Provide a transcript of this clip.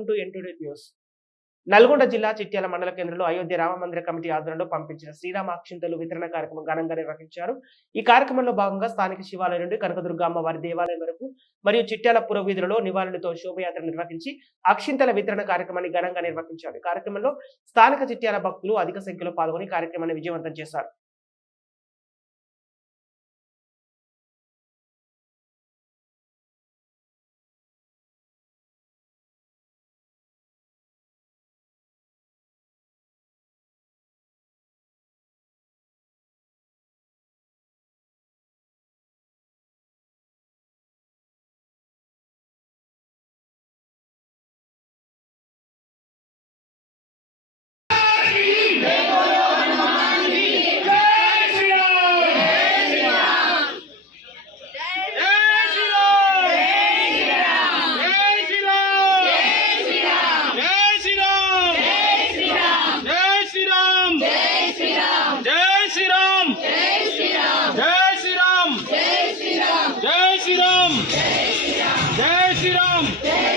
Welcome to NTD news. Nalgonda జిల్లా చిట్యాల మండల కేంద్రంలో అయోధ్య రామ మందిర కమిటీ ఆధ్వర్యంలో పంపించిన శ్రీరామ అక్షింతలు వితరణ కార్యక్రమం ఘనంగా నిర్వహించారు. ఈ కార్యక్రమంలో భాగంగా స్థానిక శివాలయం నుండి కనకదుర్గ అమ్మవారి దేవాలయం వరకు మరియు చిట్యాల పుర వీధులలో నివాళులతో శోభయాత్ర నిర్వహించి అక్షింతల వితరణ కార్యక్రమాన్ని ఘనంగా నిర్వహించారు. ఈ కార్యక్రమంలో స్థానిక చిట్యాల భక్తులు అధిక సంఖ్యలో పాల్గొని కార్యక్రమాన్ని విజయవంతం చేశారు. जय श्री राम।